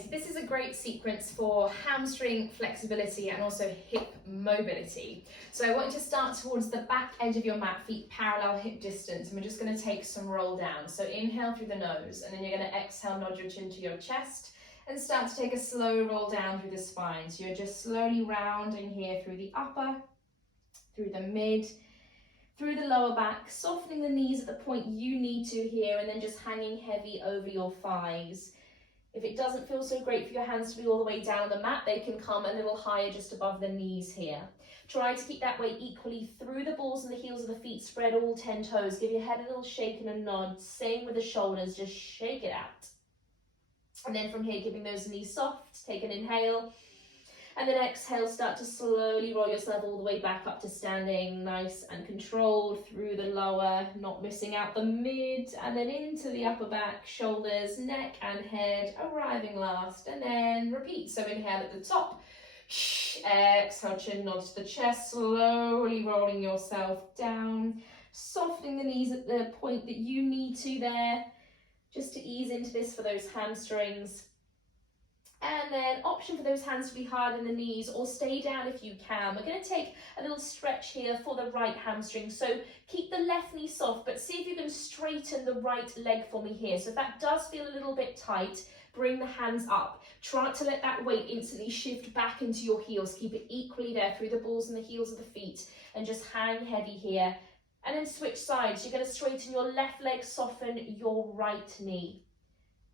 Okay, so this is a great sequence for hamstring flexibility and also hip mobility. So I want you to start towards the back edge of your mat, feet parallel hip distance, and we're just going to take some roll down. So inhale through the nose, and then you're going to exhale, nod your chin to your chest, and start to take a slow roll down through the spine. So you're just slowly rounding here through the upper, through the mid, through the lower back, softening the knees at the point you need to here, and then just hanging heavy over your thighs. If it doesn't feel so great for your hands to be all the way down on the mat, they can come a little higher just above the knees here. Try to keep that weight equally through the balls and the heels of the feet, spread all 10 toes. Give your head a little shake and a nod. Same with the shoulders, just shake it out. And then from here, keeping those knees soft, take an inhale. And then exhale, start to slowly roll yourself all the way back up to standing, nice and controlled through the lower, not missing out the mid, and then into the upper back, shoulders, neck and head, arriving last, and then repeat. So inhale at the top, exhale, chin nod to the chest, slowly rolling yourself down, softening the knees at the point that you need to there, just to ease into this for those hamstrings. And then option for those hands to be hard in the knees or stay down if you can. We're going to take a little stretch here for the right hamstring. So keep the left knee soft, but see if you can straighten the right leg for me here. So if that does feel a little bit tight, bring the hands up. Try not to let that weight instantly shift back into your heels. Keep it equally there through the balls and the heels of the feet, and just hang heavy here. And then switch sides. You're going to straighten your left leg, soften your right knee.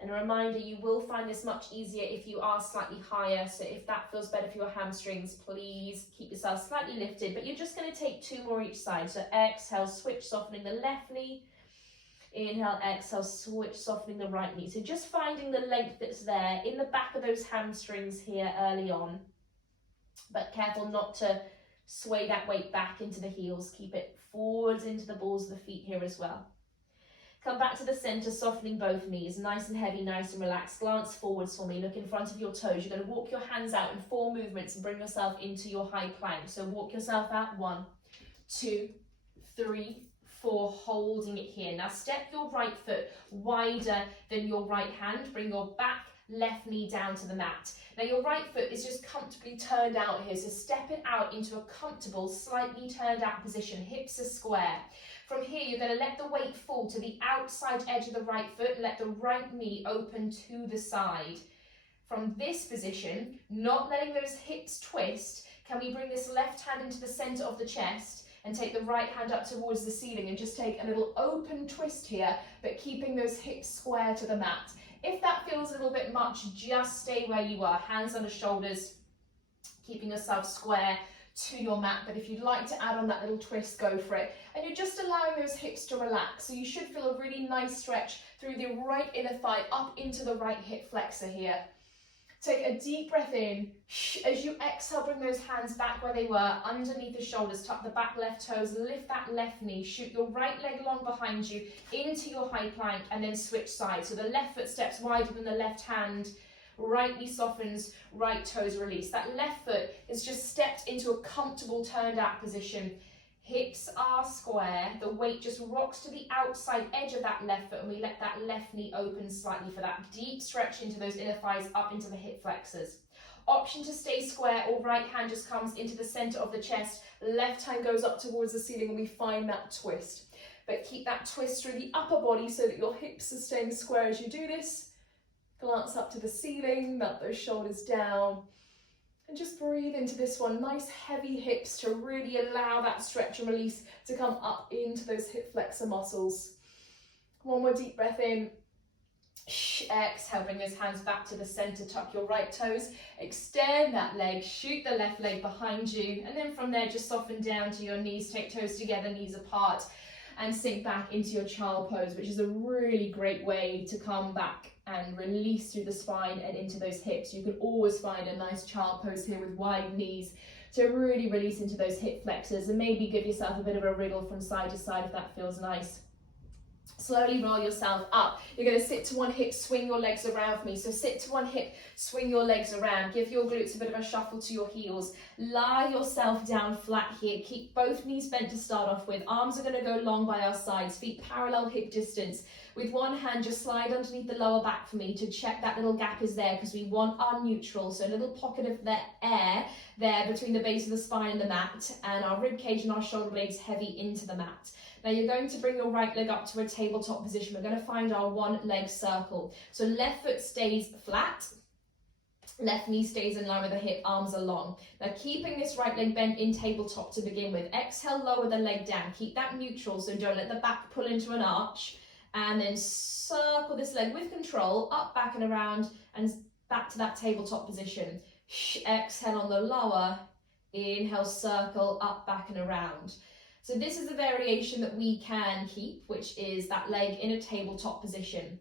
And a reminder, you will find this much easier if you are slightly higher. So if that feels better for your hamstrings, please keep yourself slightly lifted. But you're just going to take 2 more each side. So exhale, switch, softening the left knee. Inhale, exhale, switch, softening the right knee. So just finding the length that's there in the back of those hamstrings here early on. But careful not to sway that weight back into the heels. Keep it forwards into the balls of the feet here as well. Come back to the center, softening both knees, nice and heavy, nice and relaxed. Glance forwards for me, look in front of your toes. You're going to walk your hands out in 4 movements and bring yourself into your high plank. So walk yourself out, 1, 2, 3, 4, holding it here. Now step your right foot wider than your right hand. Bring your back left knee down to the mat. Now your right foot is just comfortably turned out here. So step it out into a comfortable, slightly turned out position. Hips are square. From here, you're going to let the weight fall to the outside edge of the right foot and let the right knee open to the side. From this position, not letting those hips twist, can we bring this left hand into the center of the chest and take the right hand up towards the ceiling and just take a little open twist here, but keeping those hips square to the mat. If that feels a little bit much, just stay where you are, hands under shoulders, keeping yourself square to your mat. But if you'd like to add on that little twist, go for it. And you're just allowing those hips to relax. So you should feel a really nice stretch through the right inner thigh up into the right hip flexor here. Take a deep breath in. As you exhale, bring those hands back where they were, underneath the shoulders, tuck the back left toes, lift that left knee, shoot your right leg long behind you into your high plank, and then switch sides. So the left foot steps wider than the left hand, right knee softens, right toes release. That left foot is just stepped into a comfortable turned out position. Hips are square, the weight just rocks to the outside edge of that left foot, and we let that left knee open slightly for that deep stretch into those inner thighs, up into the hip flexors. Option to stay square, or right hand just comes into the center of the chest, left hand goes up towards the ceiling, and we find that twist. But keep that twist through the upper body so that your hips are staying square as you do this. Glance up to the ceiling, melt those shoulders down. And just breathe into this one. Nice heavy hips to really allow that stretch and release to come up into those hip flexor muscles. One more deep breath in. Exhale, bring those hands back to the center, tuck your right toes, extend that leg, shoot the left leg behind you, and then from there just soften down to your knees, take toes together, knees apart, and sink back into your child pose, which is a really great way to come back and release through the spine and into those hips. You can always find a nice child pose here with wide knees to really release into those hip flexors, and maybe give yourself a bit of a wriggle from side to side if that feels nice. Slowly roll yourself up. You're going to sit to one hip, swing your legs around for me. So sit to one hip, swing your legs around. Give your glutes a bit of a shuffle to your heels. Lie yourself down flat here. Keep both knees bent to start off with. Arms are going to go long by our sides. Feet parallel hip distance. With one hand, just slide underneath the lower back for me to check that little gap is there, because we want our neutral. So a little pocket of the air there between the base of the spine and the mat, and our rib cage and our shoulder blades heavy into the mat. Now you're going to bring your right leg up to a tabletop position. We're going to find our one leg circle. So left foot stays flat, left knee stays in line with the hip, arms are long. Now keeping this right leg bent in tabletop to begin with. Exhale, lower the leg down. Keep that neutral, so don't let the back pull into an arch. And then circle this leg with control, up, back and around, and back to that tabletop position. Exhale on the lower, inhale, circle, up, back and around. So this is a variation that we can keep, which is that leg in a tabletop position.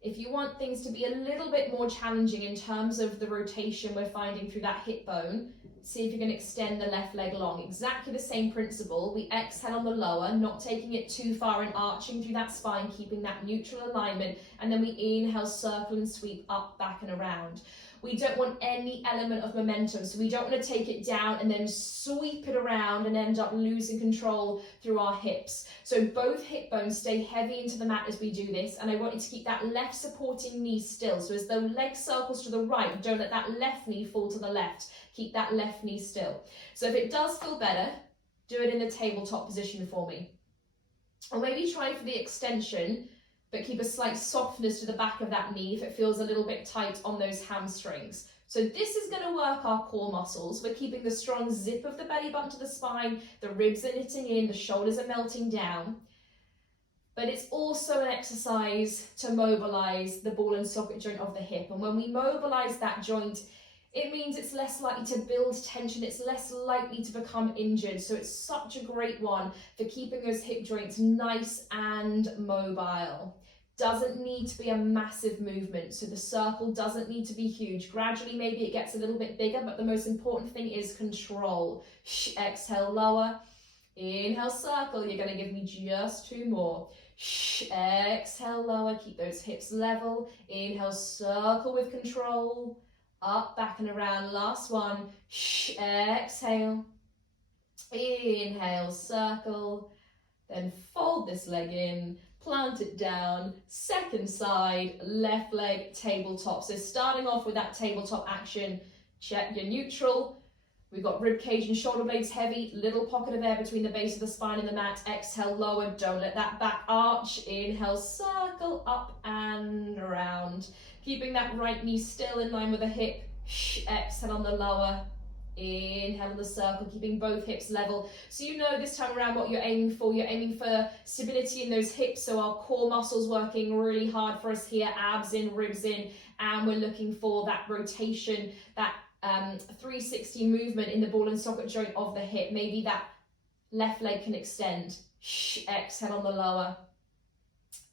If you want things to be a little bit more challenging in terms of the rotation we're finding through that hip bone, see if you can extend the left leg long. Exactly the same principle. We exhale on the lower, not taking it too far and arching through that spine, keeping that neutral alignment, and then we inhale, circle and sweep up, back and around. We don't want any element of momentum, so we don't want to take it down and then sweep it around and end up losing control through our hips. So both hip bones stay heavy into the mat as we do this, and I want you to keep that left supporting knee still. So as the leg circles to the right, don't let that left knee fall to the left. Keep that left knee still. So if it does feel better, do it in the tabletop position for me. Or maybe try for the extension, but keep a slight softness to the back of that knee if it feels a little bit tight on those hamstrings. So this is going to work our core muscles. We're keeping the strong zip of the belly button to the spine, the ribs are knitting in, the shoulders are melting down. But it's also an exercise to mobilize the ball and socket joint of the hip. And when we mobilize that joint, it means it's less likely to build tension, it's less likely to become injured. So it's such a great one for keeping those hip joints nice and mobile. Doesn't need to be a massive movement, so the circle doesn't need to be huge. Gradually, maybe it gets a little bit bigger, but the most important thing is control. Exhale, lower. Inhale, circle. You're going to give me just two more. Exhale, lower. Keep those hips level. Inhale, circle with control. Up, back and around. Last one. Exhale. Inhale, circle. Then fold this leg in. Plant it down. Second side. Left leg, tabletop. So starting off with that tabletop action. Check your neutral. We've got rib cage and shoulder blades heavy. Little pocket of air between the base of the spine and the mat. Exhale, lower. Don't let that back arch. Inhale, circle. Up and around. Keeping that right knee still in line with the hip. Exhale on the lower. Inhale on the circle, keeping both hips level. So you know this time around what you're aiming for. You're aiming for stability in those hips, so our core muscles working really hard for us here, abs in, ribs in, and we're looking for that rotation, that 360 movement in the ball and socket joint of the hip. Maybe that left leg can extend. Exhale on the lower.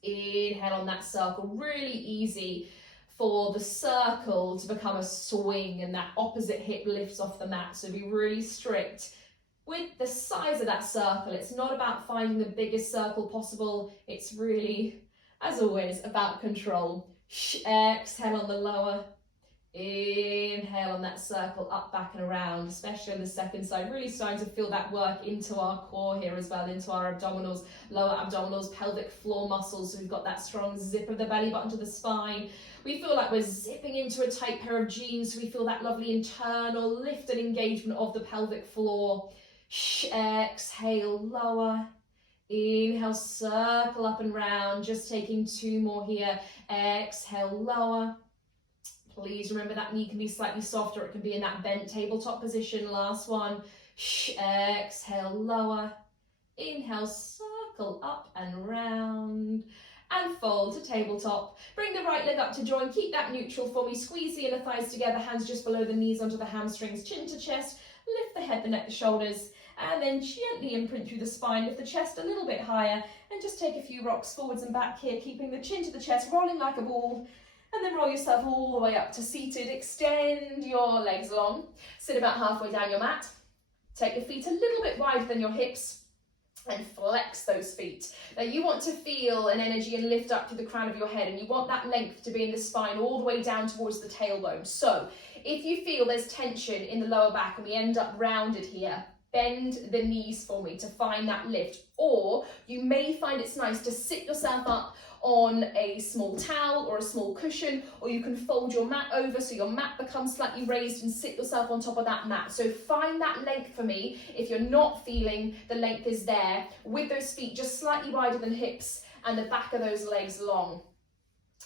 Inhale on that circle. Really easy for the circle to become a swing and that opposite hip lifts off the mat. So be really strict with the size of that circle. It's not about finding the biggest circle possible. It's really, as always, about control. Exhale on the lower. Inhale on that circle, up, back and around, especially on the second side. Really starting to feel that work into our core here as well, into our abdominals, lower abdominals, pelvic floor muscles. So we've got that strong zip of the belly button to the spine. We feel like we're zipping into a tight pair of jeans. So we feel that lovely internal lift and engagement of the pelvic floor. Exhale, lower. Inhale, circle up and round. Just taking two more here. Exhale, lower. Please remember that knee can be slightly softer. It can be in that bent tabletop position. Last one. Exhale, lower. Inhale, circle up and round. And fold to tabletop. Bring the right leg up to join. Keep that neutral for me. Squeeze the inner thighs together. Hands just below the knees onto the hamstrings. Chin to chest. Lift the head, the neck, the shoulders. And then gently imprint through the spine. Lift the chest a little bit higher. And just take a few rocks forwards and back here. Keeping the chin to the chest. Rolling like a ball. And then roll yourself all the way up to seated. Extend your legs long. Sit about halfway down your mat. Take your feet a little bit wider than your hips. and flex those feet. Now you want to feel an energy and lift up to the crown of your head, and you want that length to be in the spine all the way down towards the tailbone. So if you feel there's tension in the lower back and we end up rounded here, bend the knees for me to find that lift. Or you may find it's nice to sit yourself up on a small towel or a small cushion, or you can fold your mat over so your mat becomes slightly raised and sit yourself on top of that mat. So find that length for me. If you're not feeling the length is there, with those feet just slightly wider than hips and the back of those legs long.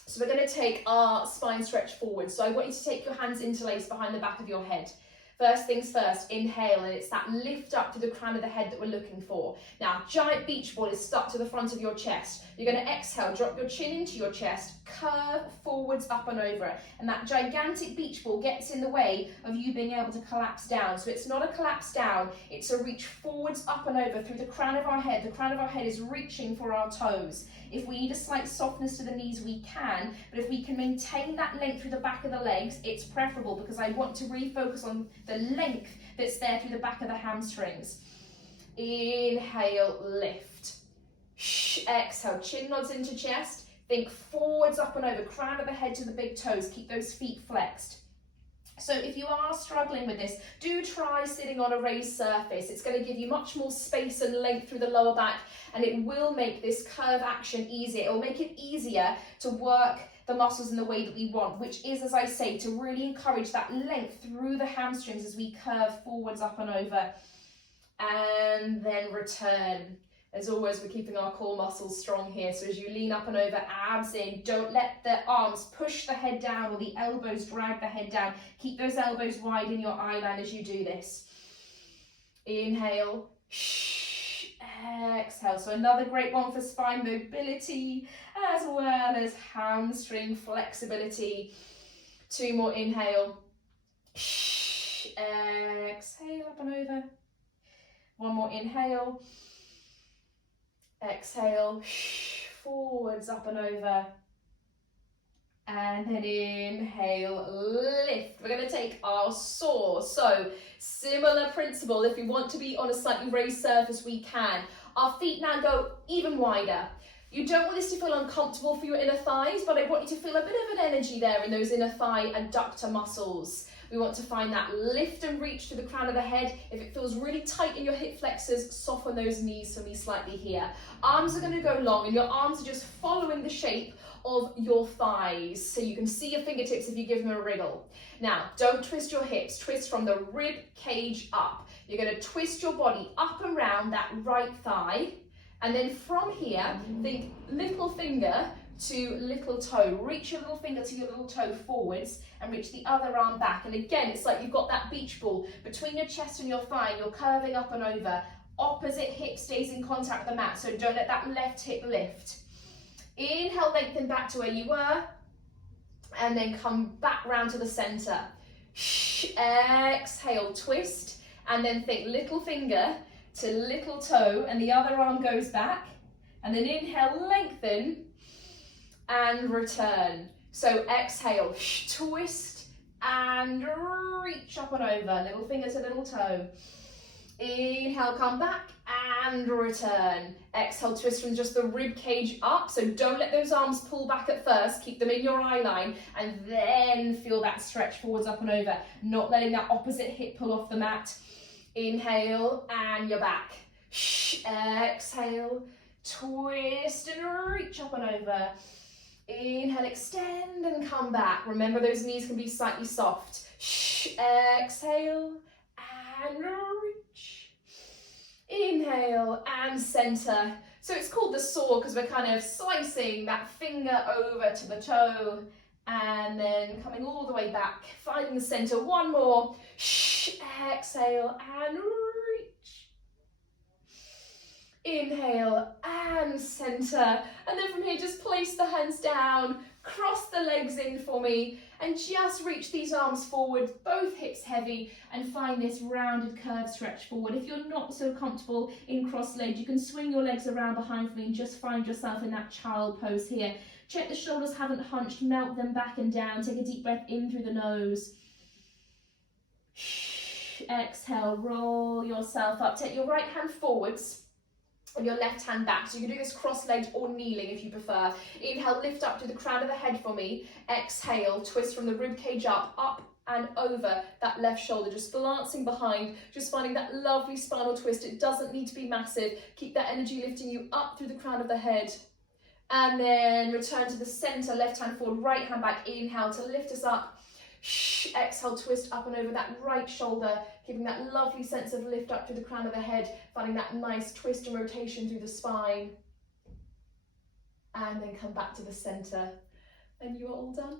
So we're going to take our spine stretch forward. So I want you to take your hands interlaced behind the back of your head. First things first, inhale, and it's that lift up to the crown of the head that we're looking for. Now, giant beach ball is stuck to the front of your chest. You're going to exhale, drop your chin into your chest, curve forwards, up and over. And that gigantic beach ball gets in the way of you being able to collapse down. So it's not a collapse down, it's a reach forwards, up and over through the crown of our head. The crown of our head is reaching for our toes. If we need a slight softness to the knees, we can, but if we can maintain that length through the back of the legs, it's preferable, because I want to really focus on the length that's there through the back of the hamstrings. Inhale, lift. Exhale, chin nods into chest. Think forwards, up and over, crown of the head to the big toes. Keep those feet flexed. So if you are struggling with this, do try sitting on a raised surface. It's going to give you much more space and length through the lower back, and it will make this curve action easier. It will make it easier to work the muscles in the way that we want, which is, as I say, to really encourage that length through the hamstrings as we curve forwards, up and over, and then return. As always, we're keeping our core muscles strong here. So as you lean up and over, abs in, don't let the arms push the head down or the elbows drag the head down. Keep those elbows wide in your eye line as you do this. Inhale, exhale. So another great one for spine mobility as well as hamstring flexibility. Two more, inhale, exhale, up and over. One more, inhale. Exhale, forwards, up and over, and then inhale, lift. We're going to take our saw. So similar principle, if we want to be on a slightly raised surface, we can. Our feet now go even wider. You don't want this to feel uncomfortable for your inner thighs, but I want you to feel a bit of an energy there in those inner thigh adductor muscles. We want to find that lift and reach to the crown of the head. If it feels really tight in your hip flexors, soften those knees for me slightly here. Arms are going to go long, and your arms are just following the shape of your thighs. So you can see your fingertips if you give them a wriggle. Now, don't twist your hips. Twist from the rib cage up. You're going to twist your body up and round that right thigh. And then from here, think little finger to little toe. Reach your little finger to your little toe forwards and reach the other arm back. And again, it's like you've got that beach ball between your chest and your thigh. You're curving up and over. Opposite hip stays in contact with the mat, so don't let that left hip lift. Inhale, lengthen back to where you were, and then come back round to the center. Exhale, twist, and then think little finger to little toe, and the other arm goes back, and then inhale, lengthen, and return. So exhale, twist, and reach up and over, little finger to little toe. Inhale, come back, and return. Exhale, twist from just the rib cage up, so don't let those arms pull back at first, keep them in your eye line, and then feel that stretch forwards, up and over, not letting that opposite hip pull off the mat. Inhale, and you're back. Exhale, twist and reach up and over. Inhale, extend and come back. Remember, those knees can be slightly soft. Exhale and reach. Inhale and center. So it's called the saw because we're kind of slicing that finger over to the toe and then coming all the way back, finding the center. One more. Exhale and reach. Inhale and center. And then from here, just place the hands down, cross the legs in for me, and just reach these arms forward, both hips heavy, and find this rounded curve stretch forward. If you're not so comfortable in cross-legged, you can swing your legs around behind me and just find yourself in that child pose here. Check the shoulders haven't hunched, melt them back and down. Take a deep breath in through the nose. Exhale, roll yourself up. Take your right hand forwards on your left hand back. So you can do this cross-legged or kneeling if you prefer. Inhale, lift up to the crown of the head for me. Exhale, twist from the rib cage up and over that left shoulder, just glancing behind, just finding that lovely spinal twist. It doesn't need to be massive. Keep that energy lifting you up through the crown of the head. And then return to the center, left hand forward, right hand back. Inhale to lift us up. Exhale, twist up and over that right shoulder, giving that lovely sense of lift up through the crown of the head, finding that nice twist and rotation through the spine. And then come back to the center. And you are all done.